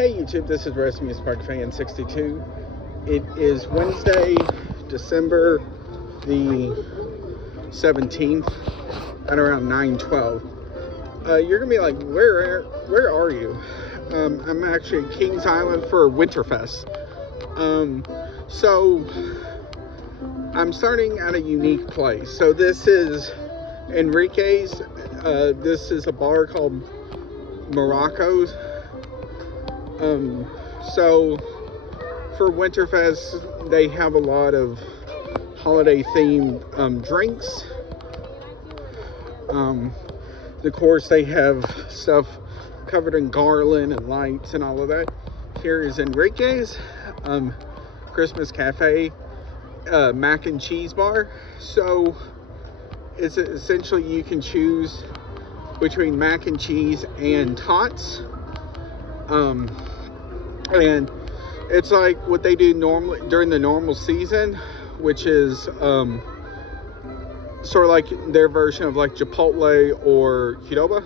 Hey YouTube, this is Recipe Spark Fan 62. It is Wednesday, December the 17th at around 9:12. You're gonna be like, where are you? I'm actually at Kings Island for winterfest. So I'm starting at a unique place. So this is Enrique's. This is a bar called Morocco's. So for winterfest, they have a lot of holiday themed drinks. Of course, they have stuff covered in garland and lights and all of that. Here is Enrique's Christmas Cafe mac and cheese bar. So it's essentially you can choose between mac and cheese and tots. And it's like what they do normally during the normal season, which is sort of like their version of like Chipotle or Qdoba.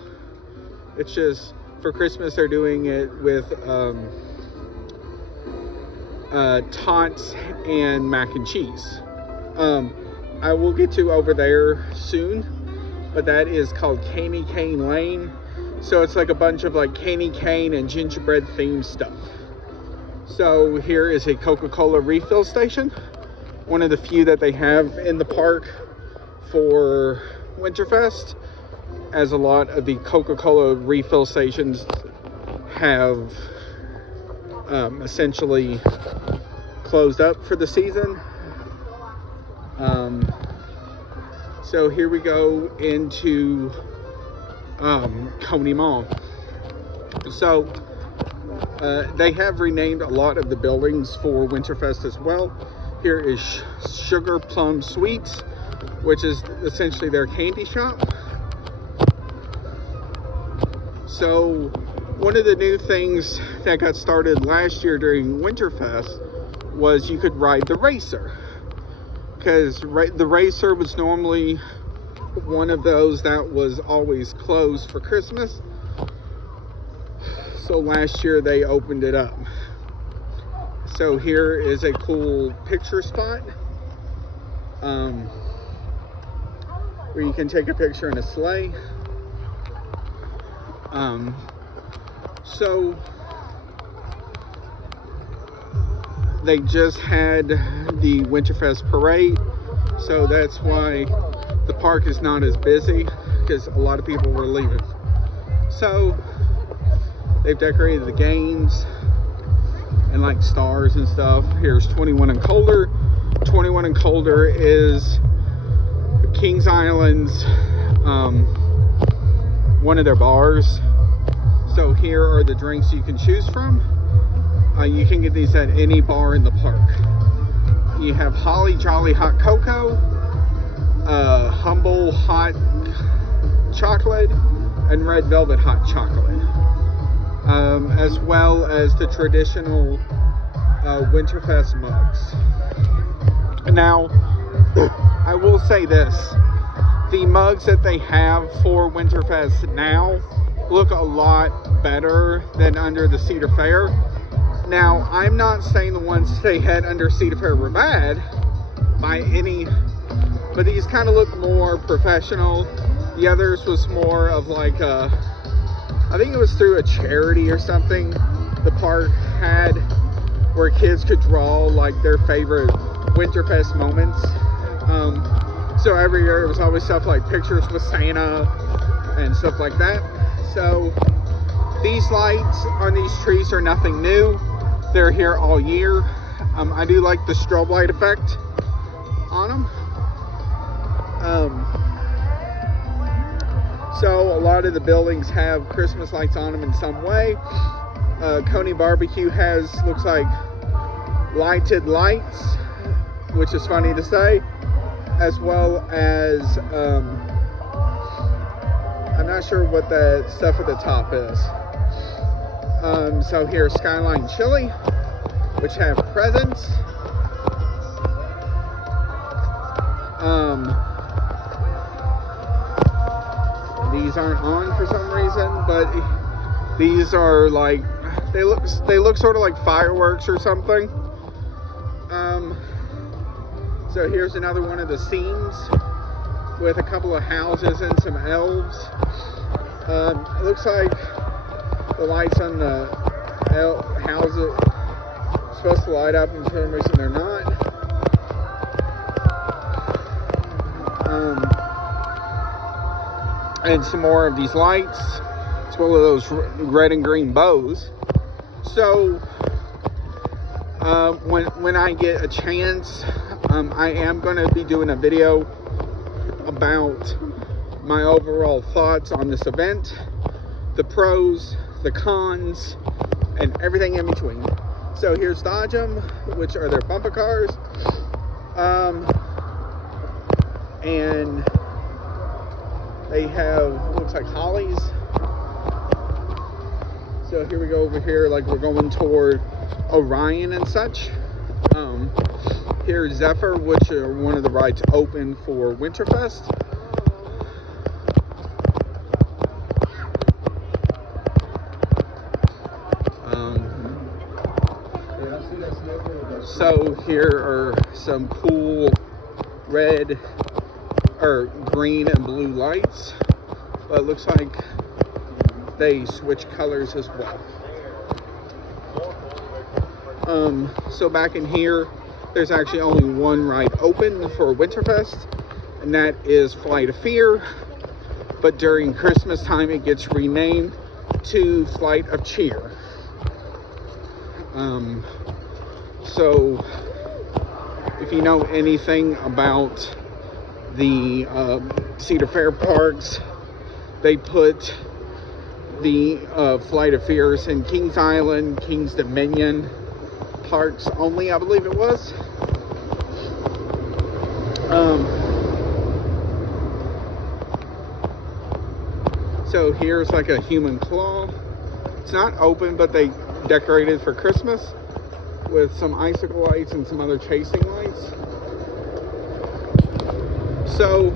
It's just for Christmas they're doing it with tots and mac and cheese. I will get to over there soon, but that is called Candy Cane Lane. So it's like a bunch of like candy cane and gingerbread themed stuff. So here is a Coca-Cola refill station, one of the few that they have in the park for Winterfest, as a lot of the Coca-Cola refill stations have essentially closed up for the season. So here we go into Coney Mall. So they have renamed a lot of the buildings for Winterfest as well. Here is Sugar Plum Sweets, which is essentially their candy shop. So one of the new things that got started last year during Winterfest was you could ride the racer, because the racer was normally one of those that was always closed for Christmas. So last year they opened it up. So here is a cool picture spot where you can take a picture in a sleigh. So they just had the Winterfest parade, so that's why the park is not as busy, because a lot of people were leaving. So they've decorated the games and like stars and stuff. Here's 21 and Colder. 21 and Colder is Kings Island's one of their bars. So here are the drinks you can choose from. You can get these at any bar in the park. You have Holly Jolly Hot Cocoa, Humble Hot Chocolate, and Red Velvet Hot Chocolate, as well as the traditional Winterfest mugs. Now, I will say this: the mugs that they have for Winterfest now look a lot better than under the Cedar Fair. Now, I'm not saying the ones they had under Cedar Fair were bad by any, but these kind of look more professional. The others was more of like I think it was through a charity or something the park had, where kids could draw like their favorite Winterfest moments. So every year it was always stuff like pictures with Santa and stuff like that. So these lights on these trees are nothing new. They're here all year. I do like the strobe light effect on them. So a lot of the buildings have Christmas lights on them in some way. Coney Barbecue looks like lighted lights, which is funny to say, as well as I'm not sure what that stuff at the top is. So here's Skyline Chili, which have presents. These aren't on for some reason, but these are like they look sort of like fireworks or something. So here's another one of the scenes with a couple of houses and some elves. It looks like the lights on the houses are supposed to light up, and for some reason they're not. And some more of these lights. It's one of those red and green bows. So when I get a chance, I am going to be doing a video about my overall thoughts on this event, the pros, the cons, and everything in between. So here's Dodge 'em, which are their bumper cars, and they have, looks like hollies. So here we go over here, like we're going toward Orion and such. Here's Zephyr, which are one of the rides open for Winterfest. So here are some cool red or green and blue lights, but it looks like they switch colors as well. So back in here, there's actually only one ride open for Winterfest, and that is Flight of Fear. But during Christmas time, it gets renamed to Flight of Cheer. So if you know anything about the Cedar Fair parks, they put the Flight of Fears in Kings Island, Kings Dominion parks only, I believe it was. So here's like a human claw. It's not open, but they decorated for Christmas with some icicle lights and some other chasing lights. So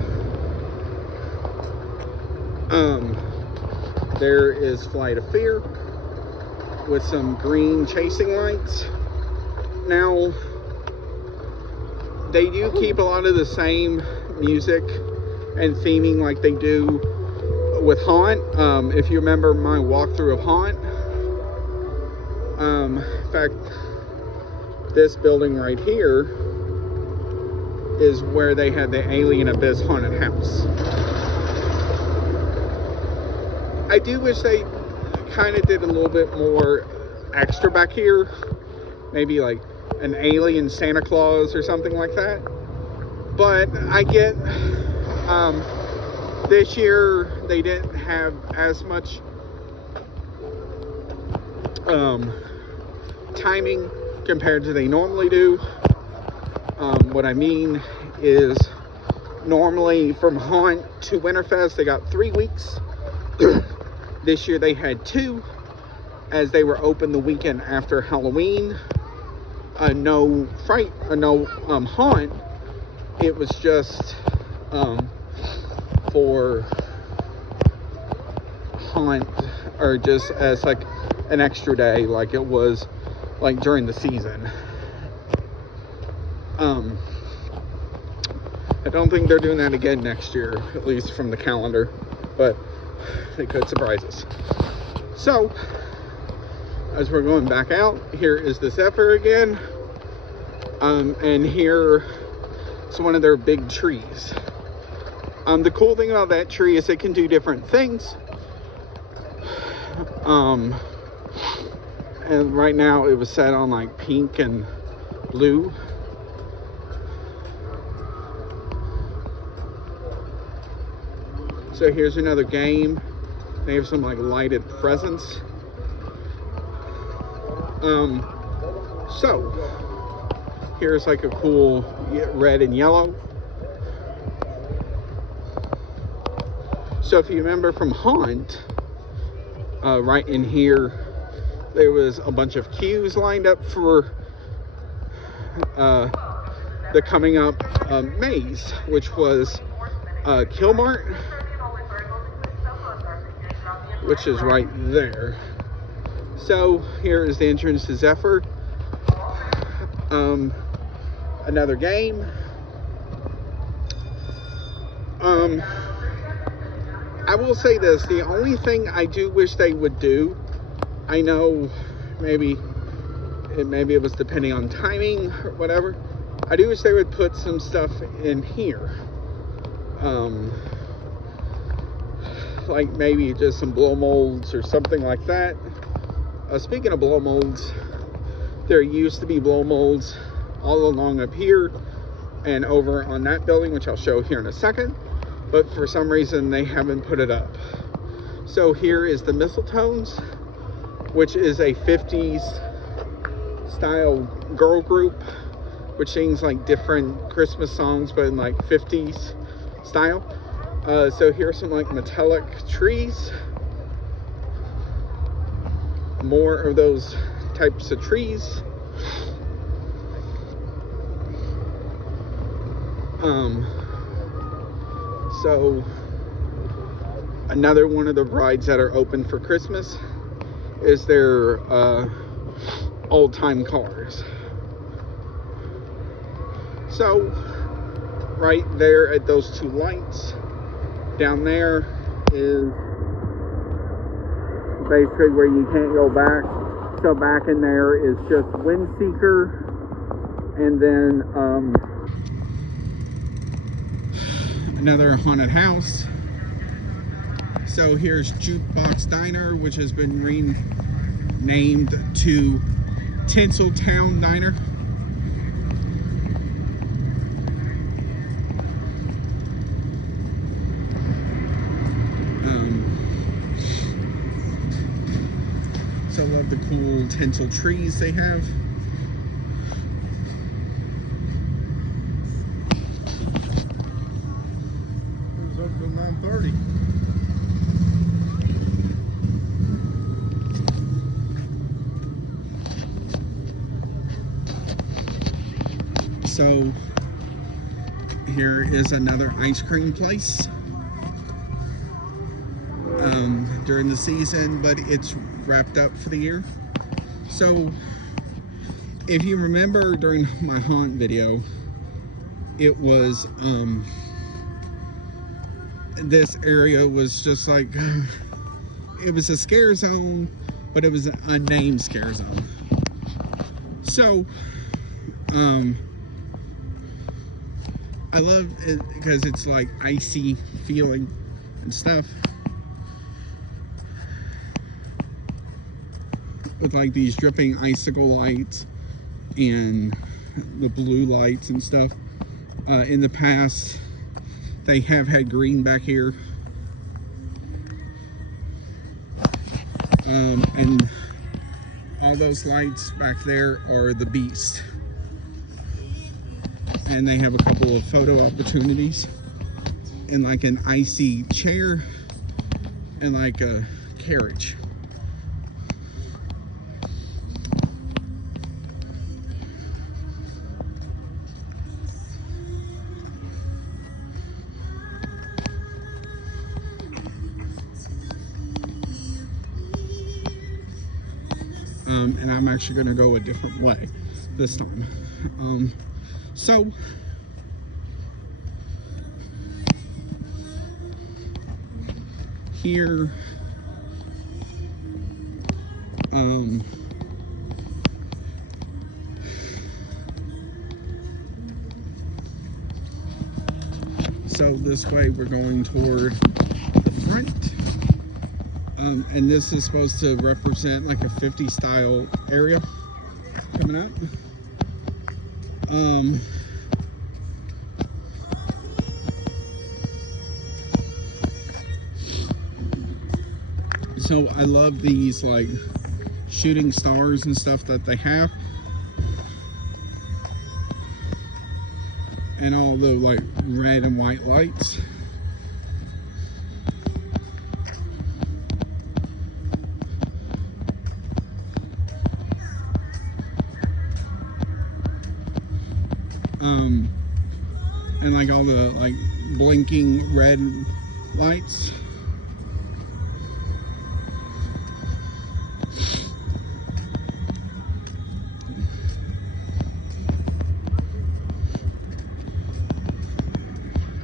there is Flight of Fear with some green chasing lights. Now they do keep a lot of the same music and theming like they do with Haunt. If you remember my walkthrough of Haunt, in fact, this building right here is where they had the Alien Abyss haunted house. I do wish they kind of did a little bit more extra back here, maybe like an alien Santa Claus or something like that. But I get this year they didn't have as much timing compared to they normally do. What I mean is, normally from Haunt to Winterfest they got 3 weeks. This year they had 2, as they were open the weekend after Halloween. No Haunt. It was just for Haunt, or just as like an extra day, like it was like during the season. I don't think they're doing that again next year, at least from the calendar, but they could surprise us. So as we're going back out, here is the Zephyr again, and here is one of their big trees. The cool thing about that tree is it can do different things. And right now it was set on like pink and blue. So here's another game. They have some like lighted presents. So here's like a cool red and yellow. So if you remember from Haunt, right in here there was a bunch of queues lined up for the coming up maze, which was Killmart, which is right there. So here is the entrance to Zephyr. Another game. I will say this, the only thing I do wish they would do, I know maybe it was depending on timing or whatever, I do wish they would put some stuff in here. Like maybe just some blow molds or something like that. Speaking of blow molds, there used to be blow molds all along up here and over on that building, which I'll show here in a second, but for some reason they haven't put it up. So here is the Mistletones, which is a 50s style girl group which sings like different Christmas songs but in like 50s style. So here's some like metallic trees, more of those types of trees. So another one of the rides that are open for Christmas is their old time cars. So right there at those two lights down there is basically where you can't go back. So back in there is just Windseeker, and then another haunted house. So here's Jukebox Diner, which has been renamed to Tinseltown Diner. So I love the cool tinsel trees they have. It's up till 9:30. So here is another ice cream place during the season, but it's wrapped up for the year. So if you remember during my haunt video, it was this area was just like, it was a scare zone, but it was an unnamed scare zone. So I love it because it's like icy feeling and stuff, with like these dripping icicle lights and the blue lights and stuff. In the past, they have had green back here. And all those lights back there are the Beast. And they have a couple of photo opportunities and like an icy chair and like a carriage. And I'm actually going to go a different way this time. So here so this way we're going toward the front. And this is supposed to represent like a 50 style area coming up. So I love these like shooting stars and stuff that they have, and all the like red and white lights. And like all the like blinking red lights.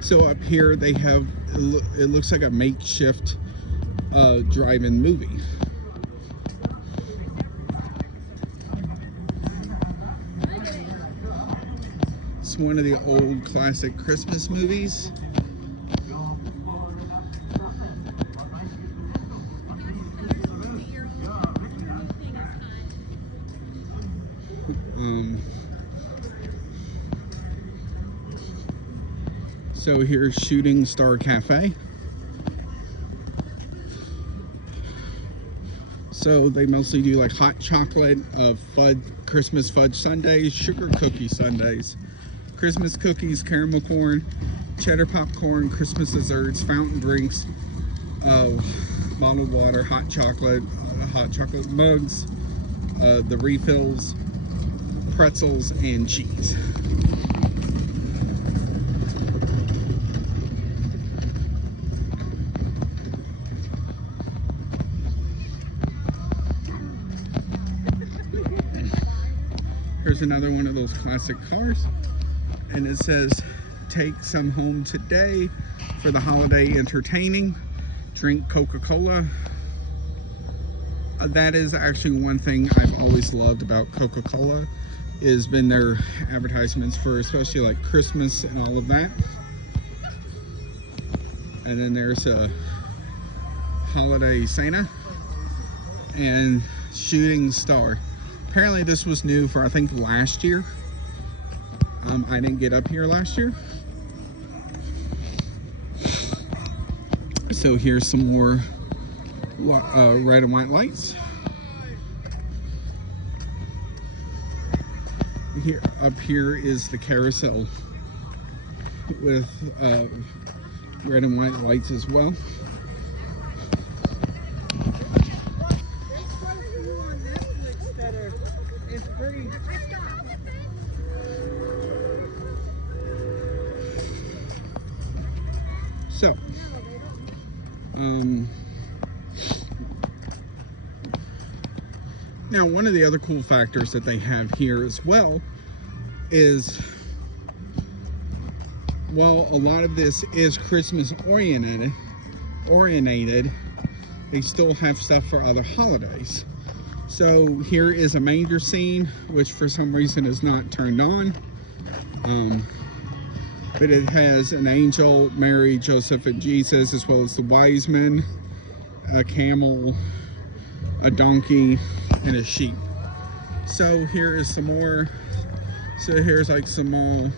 So up here they have, it looks like a makeshift drive-in movie. It's one of the old classic Christmas movies. So here's Shooting Star Cafe. So they mostly do like hot chocolate, fudge, Christmas fudge sundaes, sugar cookie sundaes, Christmas cookies, caramel corn, cheddar popcorn, Christmas desserts, fountain drinks, bottled water, hot chocolate mugs, the refills, pretzels, and cheese. Here's another one of those classic cars, and it says, "Take some home today for the holiday entertaining. Drink Coca-Cola." That is actually one thing I've always loved about Coca-Cola, is been their advertisements for especially like Christmas and all of that. And then there's a holiday Santa and Shooting Star. Apparently this was new for, I think, last year. I didn't get up here last year. So here's some more red and white lights. Here, up here is the carousel with red and white lights as well. So, now one of the other cool factors that they have here as well is, while a lot of this is Christmas oriented, they still have stuff for other holidays. So here is a manger scene, which for some reason is not turned on. But it has an angel, Mary, Joseph, and Jesus, as well as the wise men, a camel, a donkey, and a sheep. So here is some more. So here's like some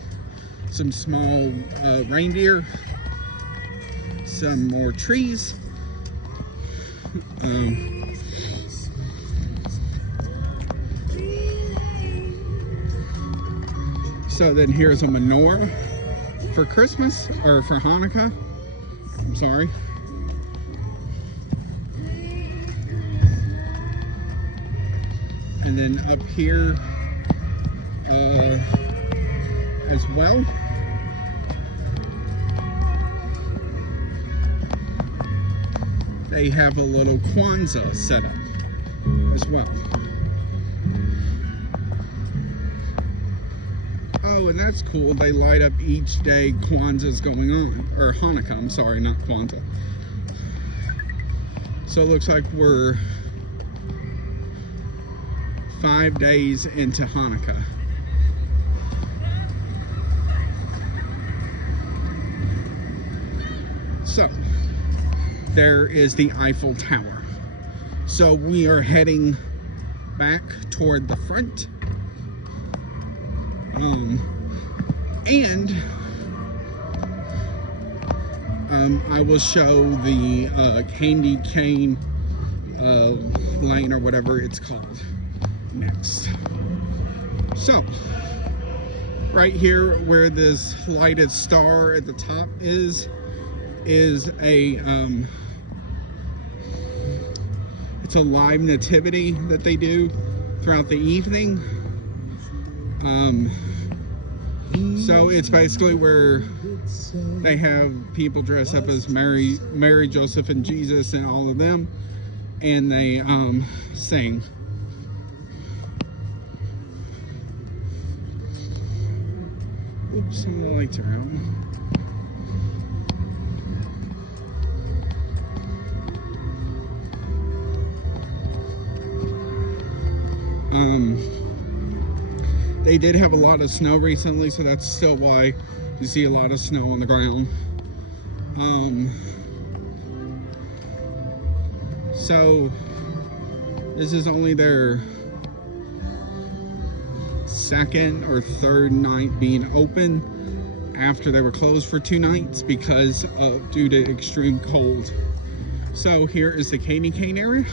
small reindeer, some more trees. So then here's a menorah for Christmas, or for Hanukkah, I'm sorry. And then up here as well, they have a little Kwanzaa set up as well. Oh, and that's cool. They light up each day Kwanzaa's going on, or Hanukkah, I'm sorry, not Kwanzaa. So it looks like we're 5 days into Hanukkah. So, there is the Eiffel Tower. So we are heading back toward the front. I will show the candy cane lane, or whatever it's called, next. So, right here where this lighted star at the top is a it's a live nativity that they do throughout the evening. So it's basically where they have people dress up as Mary, Joseph, and Jesus, and all of them, and they sing. Oops, some of the lights are out. They did have a lot of snow recently, so that's still why you see a lot of snow on the ground. So this is only their second or third night being open after they were closed for 2 nights because of due to extreme cold. So here is the candy cane area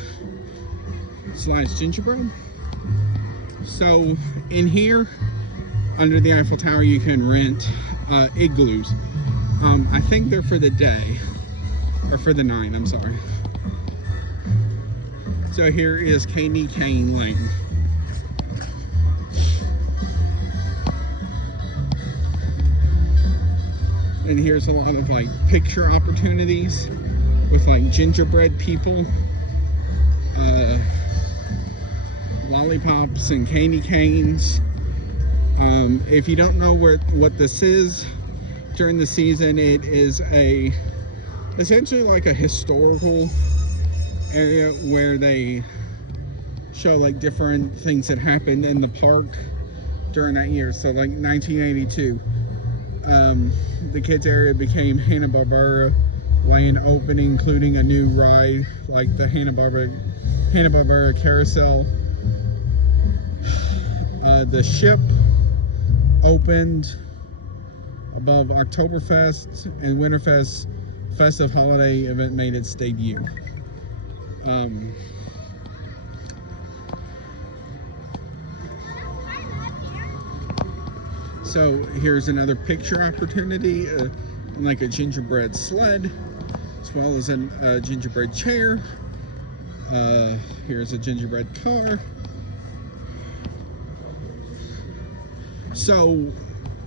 / gingerbread. So in here under the Eiffel Tower you can rent igloos. I think they're for the day or for the night, I'm sorry. So here is Candy Cane Lane. And here's a lot of like picture opportunities with like gingerbread people, lollipops and candy canes. If you don't know what this is, during the season it is essentially like a historical area where they show like different things that happened in the park during that year. So like 1982, the kids area became Hanna-Barbera Land, opening including a new ride like the Hanna-Barbera Carousel. The ship opened above Oktoberfest, and Winterfest festive holiday event made its debut. So here's another picture opportunity, like a gingerbread sled, as well as a gingerbread chair. Here's a gingerbread car. So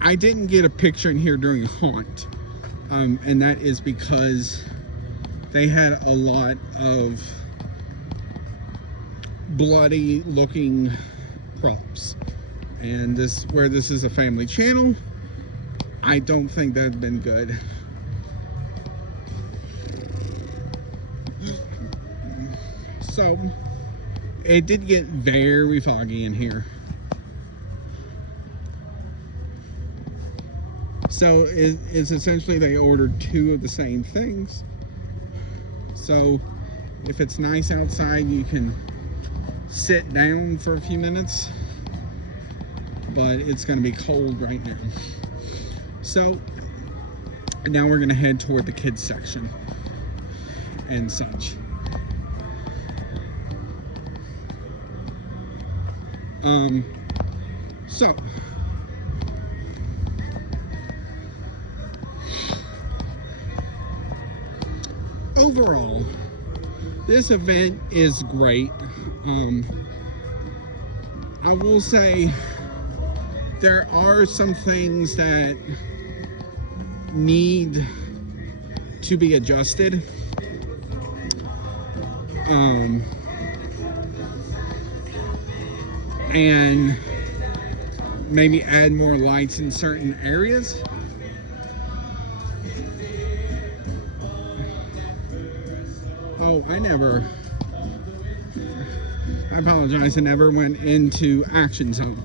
I didn't get a picture in here during Haunt, and that is because they had a lot of bloody looking props, and this is a family channel, I don't think that'd been good. So it did get very foggy in here. So it's essentially they ordered 2 of the same things. So if it's nice outside, you can sit down for a few minutes, but it's going to be cold right now. So now we're going to head toward the kids section and such. So overall, this event is great. I will say there are some things that need to be adjusted. And maybe add more lights in certain areas. Oh, I apologize, I never went into Action Zone.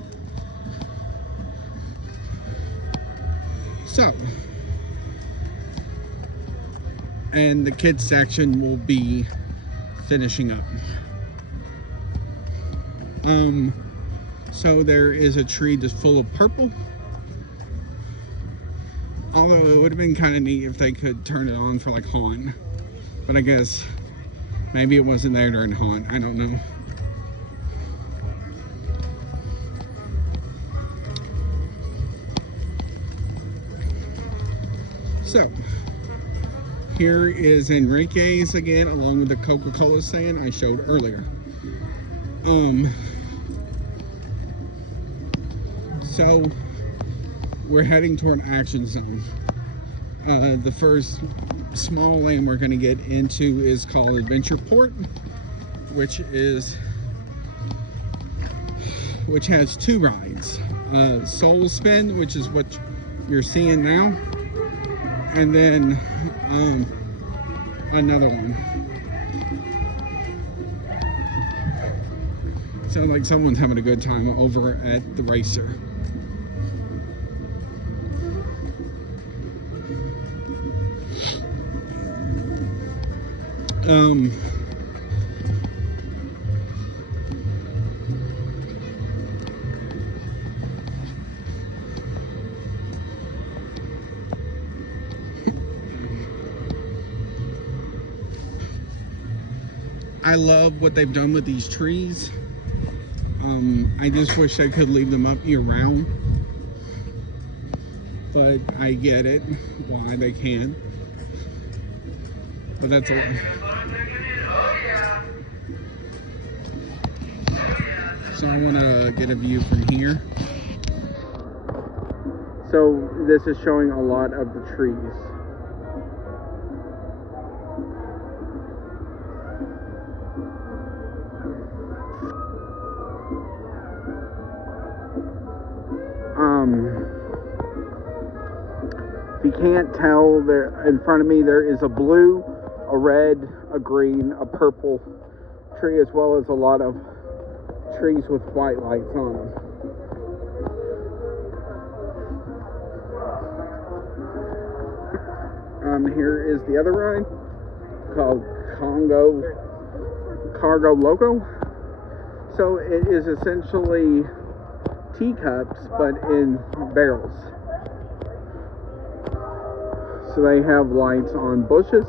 So, and the kids section will be finishing up. So there is a tree that's full of purple. Although it would have been kind of neat if they could turn it on for like Haunt. But I guess maybe it wasn't there during Haunt. I don't know. So here is Enrique's again, along with the Coca-Cola stand I showed earlier. So we're heading toward Action Zone. The first small lane we're going to get into is called Adventure Port, which has 2 rides. Soul Spin, which is what you're seeing now, and then another one. Sounds like someone's having a good time over at the racer. I love what they've done with these trees. I just wish I could leave them up year round, but I get it why they can. But that's all. So I want to get a view from here. So this is showing a lot of the trees. If you can't tell, there in front of me there is a blue, a red, a green, a purple tree, as well as a lot of trees with white lights on them. Here is the other ride called Cargo Loco. So it is essentially teacups, but in barrels. So they have lights on bushes,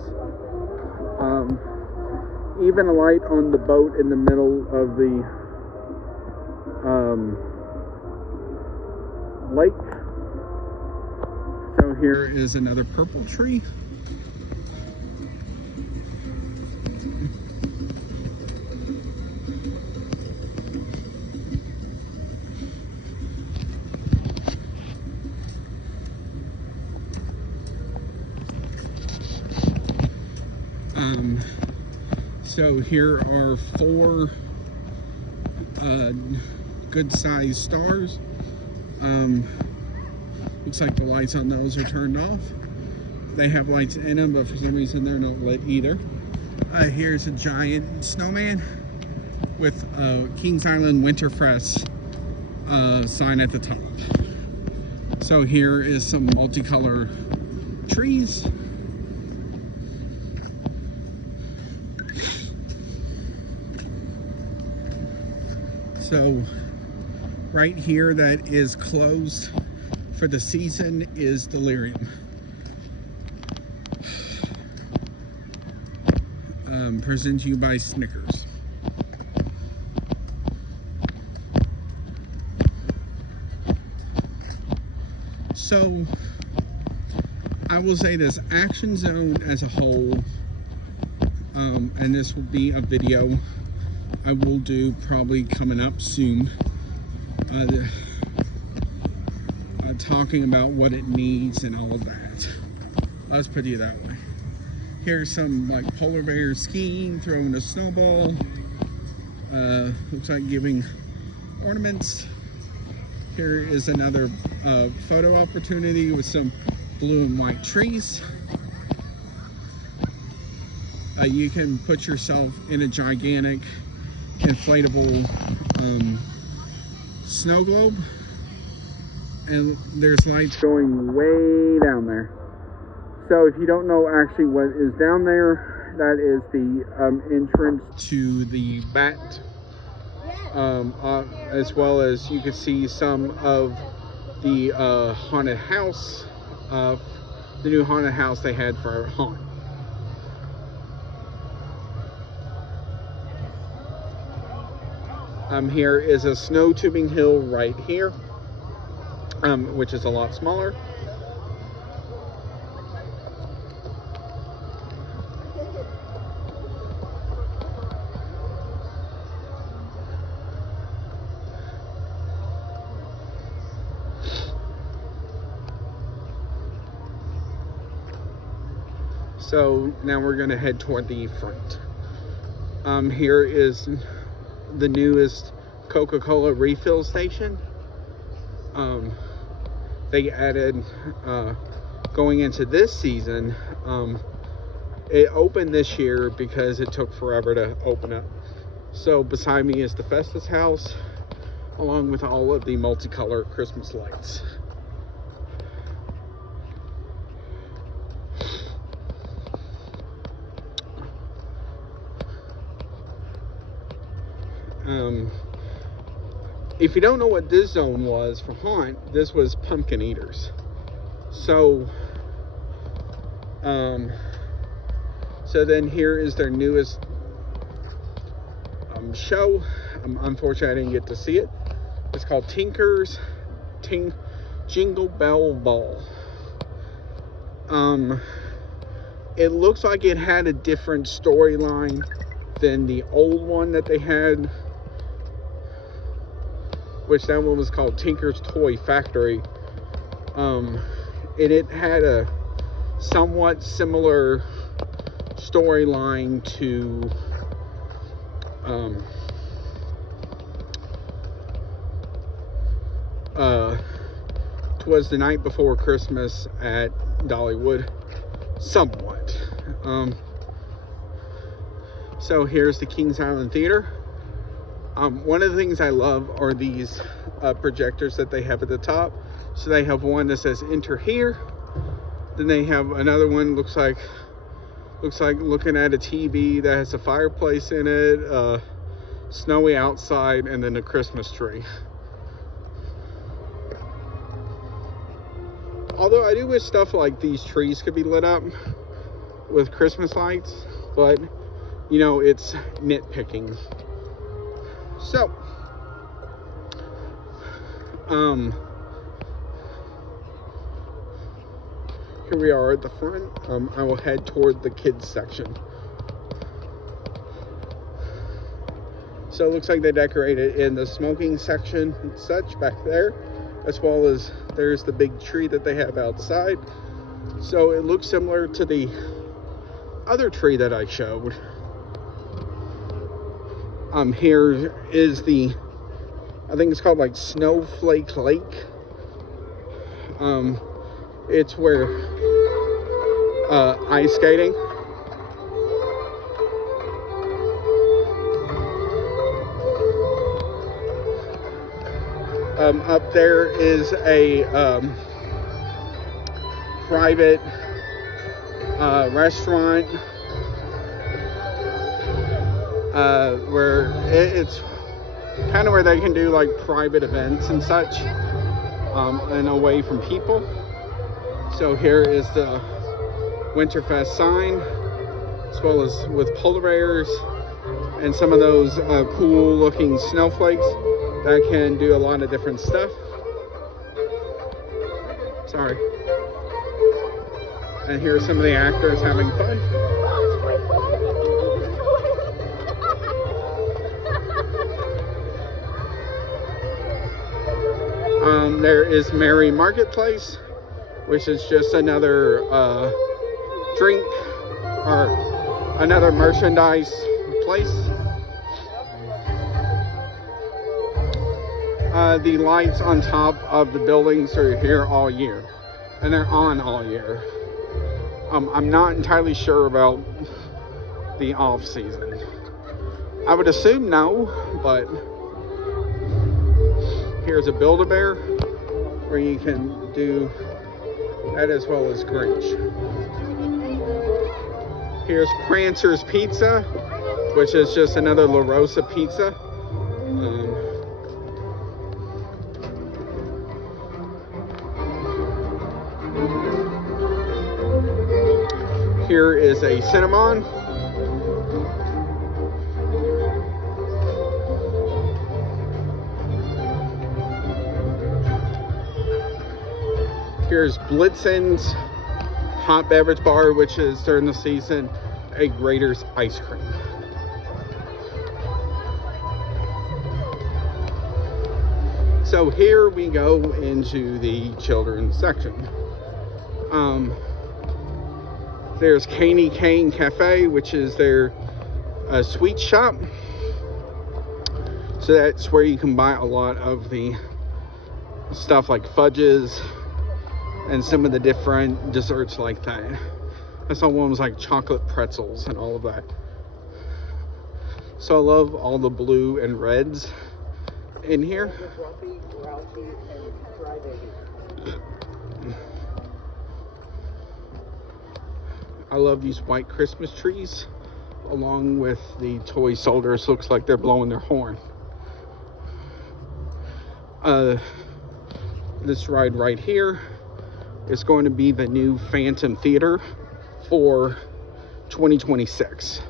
even a light on the boat in the middle of the lake. So here is another purple tree. So here are 4 good-sized stars. Looks like the lights on those are turned off. They have lights in them, but for some reason they're not lit either. Here's a giant snowman with Kings Island Winterfest sign at the top. So here is some multicolor trees. So right here that is closed for the season is Delirium. Presented to you by Snickers. So I will say this, Action Zone as a whole, and this will be a video I will do probably coming up soon, talking about what it needs and all of that. Let's put it that way. Here's some like polar bears skiing, throwing a snowball. Looks like giving ornaments. Here is another photo opportunity with some blue and white trees. You can put yourself in a gigantic inflatable snow globe, and there's lights going way down there. So if you don't know actually what is down there, that is the entrance to the bat, as well as you can see some of the haunted house, the new haunted house they had for Haunt. Here is a snow tubing hill right here, which is a lot smaller. So now we're going to head toward the front. Here is the newest Coca-Cola refill station. They added, going into this season, it opened this year because it took forever to open up. So beside me is the Festus house, along with all of the multicolored Christmas lights. If you don't know what this zone was for Haunt, this was Pumpkin Eaters. So then here is their newest show. Unfortunately, I didn't get to see it. It's called Tinker's Jingle Bell Ball. It looks like it had a different storyline than the old one that they had, which that one was called Tinker's Toy Factory. And it had a somewhat similar storyline to Twas the Night Before Christmas at Dollywood, somewhat. So here's the Kings Island Theater. One of the things I love are these projectors that they have at the top. So they have one that says "Enter here." Then they have another one looks like looking at a TV that has a fireplace in it, snowy outside, and then a Christmas tree. Although I do wish stuff like these trees could be lit up with Christmas lights, but you know, it's nitpicking. So, here we are at the front. I will head toward the kids section. So it looks like they decorated in the smoking section and such back there, as well as there's the big tree that they have outside. So it looks similar to the other tree that I showed. Here is I think it's called like Snowflake Lake. It's where ice skating. Up there is a private restaurant where it's kind of where they can do like private events and such, and away from people. So here is the Winterfest sign, as well as with polar bears and some of those cool looking snowflakes that can do a lot of different stuff. Sorry. And here are some of the actors having fun. There is Merry Marketplace, which is just another drink or another merchandise place. The lights on top of the buildings are here all year, and they're on all year. I'm not entirely sure about the off season. I would assume no, but here's a Build-A-Bear where you can do that, as well as Grinch. Here's Prancer's Pizza, which is just another La Rosa pizza. Here is a Cinnamon. Here's Blitzen's hot beverage bar, which is during the season a Grater's ice cream. So here we go into the children's section. There's Candy Cane Cafe, which is their sweet shop. So that's where you can buy a lot of the stuff like fudges and some of the different desserts like that. I saw one was like chocolate pretzels and all of that. So I love all the blue and reds in here. I love these white Christmas trees along with the toy soldiers. Looks like they're blowing their horn. This ride right here is going to be the new Phantom Theater for 2026.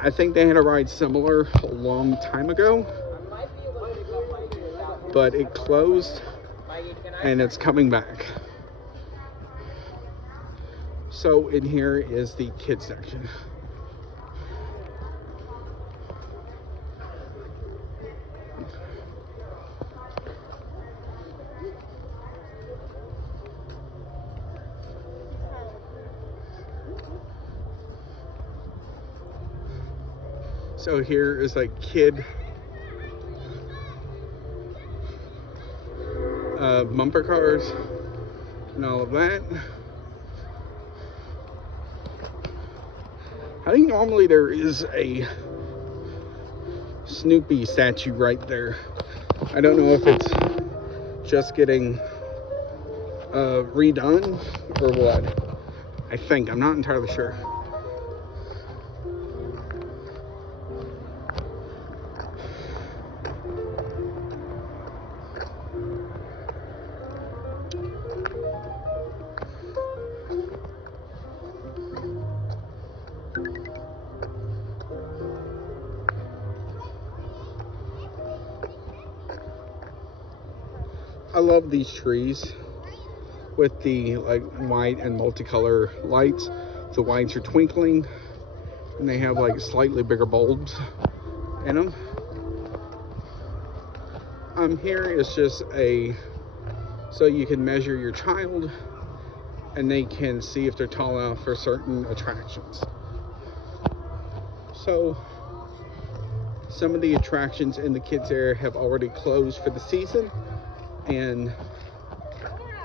I think they had a ride similar a long time ago, but it closed and it's coming back. So in here is the kids section. So here is like kid bumper cars and all of that. I think normally there is a Snoopy statue right there. I don't know if it's just getting redone or what. I think, I'm not entirely sure. I love these trees with the like white and multicolor lights. The whites are twinkling and they have like slightly bigger bulbs in them. Here is just so you can measure your child and they can see if they're tall enough for certain attractions. So some of the attractions in the kids area have already closed for the season, and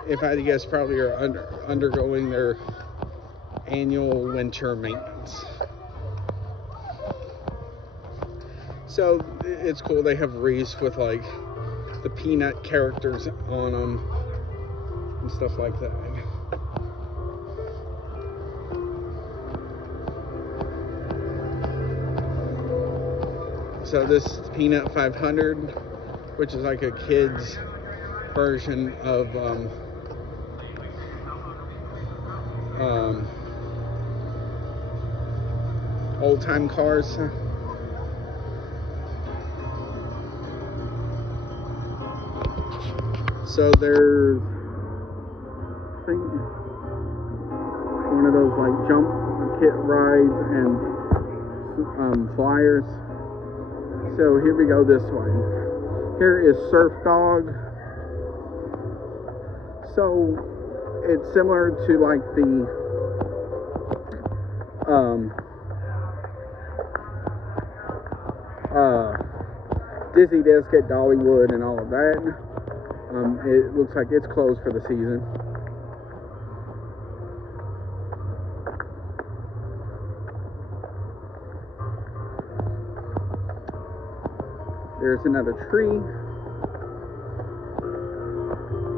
if I had to guess, probably are undergoing their annual winter maintenance. So it's cool. They have wreaths with like the Peanut characters on them and stuff like that. So this is Peanut 500, which is like a kid's version of old-time cars. So there's, I think, one of those like jump kit rides and flyers. So here we go this way. Here is Surf Dog. So it's similar to like the Dizzy Disc at Dollywood and all of that. It looks like it's closed for the season. There's another tree.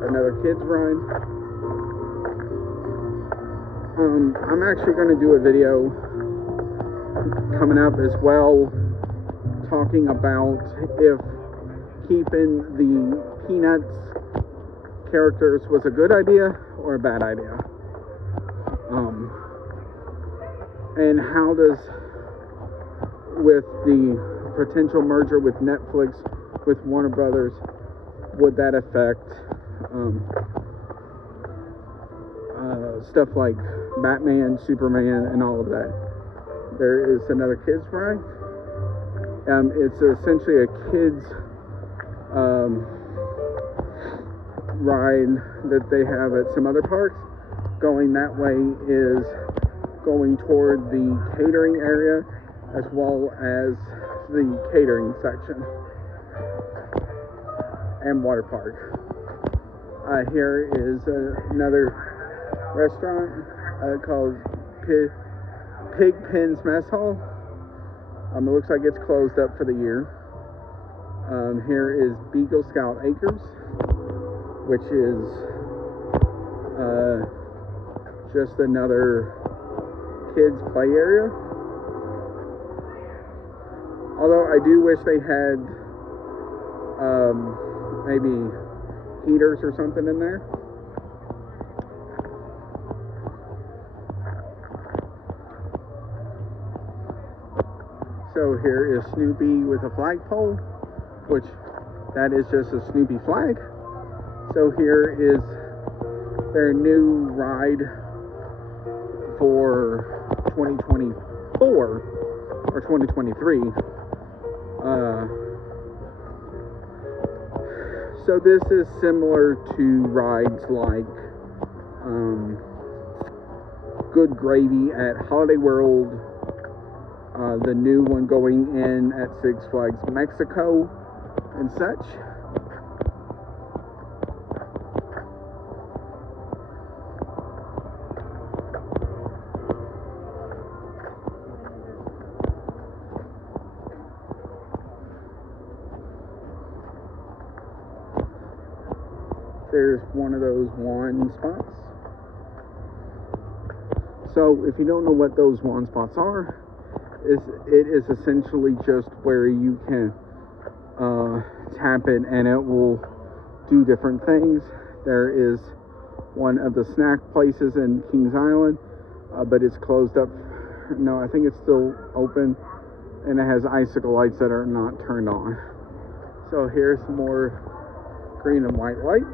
Another kids ride. I'm actually going to do a video coming up as well, talking about if keeping the Peanuts characters was a good idea or a bad idea, and how does, with the potential merger with Netflix with Warner Brothers, would that affect stuff like Batman, Superman, and all of that. There is another kids ride. It's essentially a kids ride that they have at some other parks. Going that way is going toward the catering area as well as the catering section and water park. Here is another restaurant called Pig Pen's Mess Hall. It looks like it's closed up for the year. Here is Beagle Scout Acres, which is just another kids play area. Although I do wish they had maybe heaters or something in there. So here is Snoopy with a flagpole, which that is just a Snoopy flag. So here is their new ride for 2024 or 2023. So this is similar to rides like Good Gravy at Holiday World, the new one going in at Six Flags Mexico and such. There's one of those wand spots. So if you don't know what those wand spots are, it is essentially just where you can tap it and it will do different things. There is one of the snack places in Kings Island, but it's closed up. No, I think it's still open, and it has icicle lights that are not turned on. So here's some more green and white lights.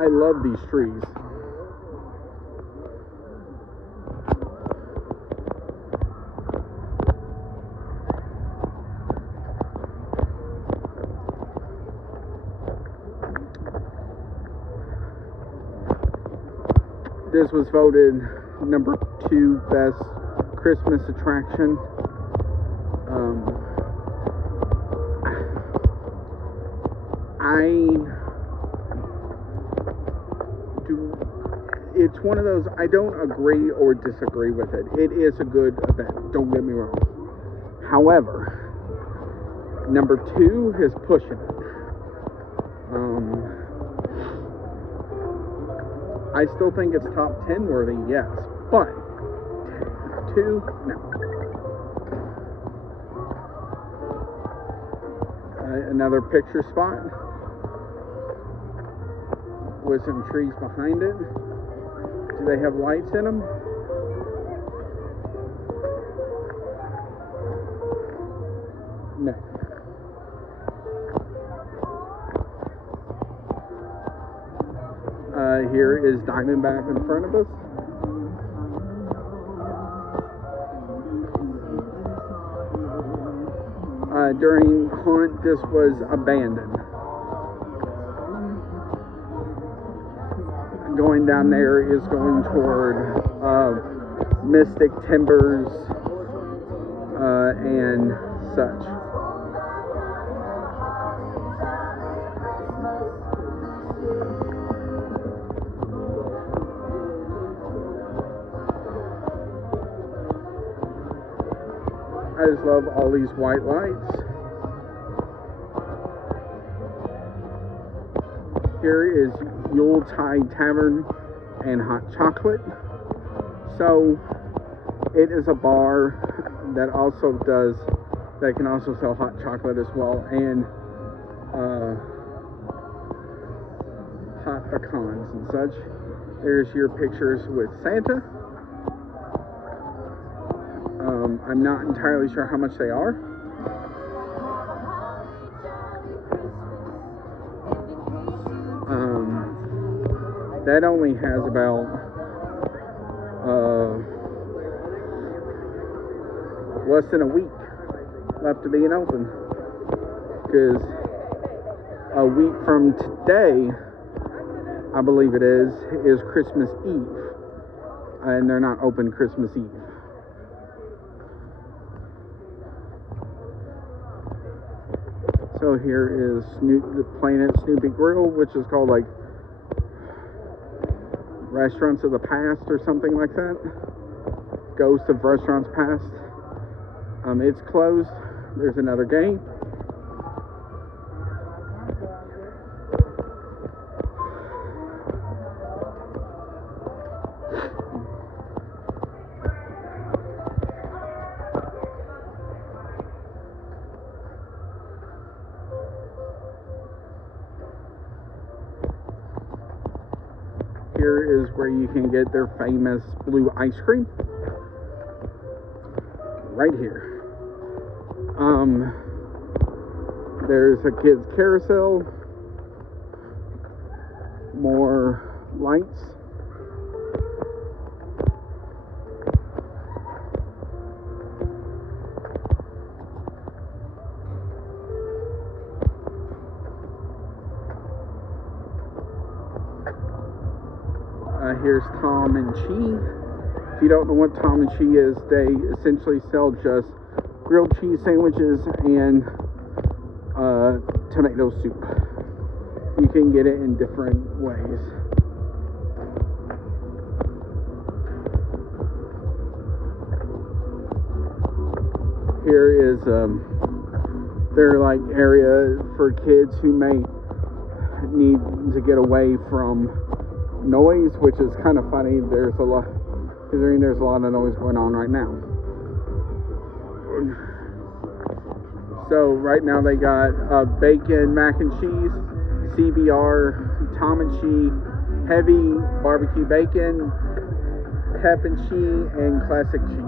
I love these trees. This was voted number 2 best Christmas attraction. It's one of those, I don't agree or disagree with it. It is a good event, don't get me wrong. However, number 2 is pushing it. I still think it's top 10 worthy, yes, but 2, no. Another picture spot with some trees behind it. Do they have lights in them? No. Here is Diamondback in front of us. During Haunt, this was abandoned. Going down there is going toward Mystic Timbers and such. I just love all these white lights. Here is Yuletide Tavern and Hot Chocolate. So it is a bar that can also sell hot chocolate as well, and hot pecans and such. There's your pictures with Santa. I'm not entirely sure how much they are. That only has about less than a week left to being open, because a week from today, I believe it is Christmas Eve, and they're not open Christmas Eve. So here is the Planet Snoopy Grill, which is called like Restaurants of the Past or something like that. Ghost of Restaurants Past. It's closed. There's another gate. Here is where you can get their famous blue ice cream. Right here. There's a kids carousel. More lights. Here's Tom and Chi. If you don't know what Tom and Chi is, they essentially sell just grilled cheese sandwiches and tomato soup. You can get it in different ways. Here is their like area for kids who may need to get away from noise, which is kind of funny. There's a lot, considering there's a lot of noise going on right now. So right now they got bacon mac and cheese, CBR, Tom and Chi, heavy barbecue bacon, pep and cheese, and classic cheese.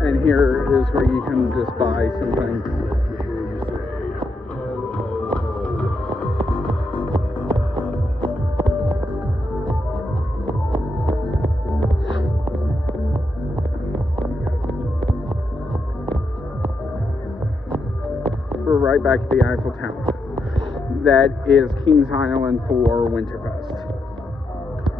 And here is where you can just buy something. We're right back at the Eiffel Tower. That is Kings Island for Winterfest.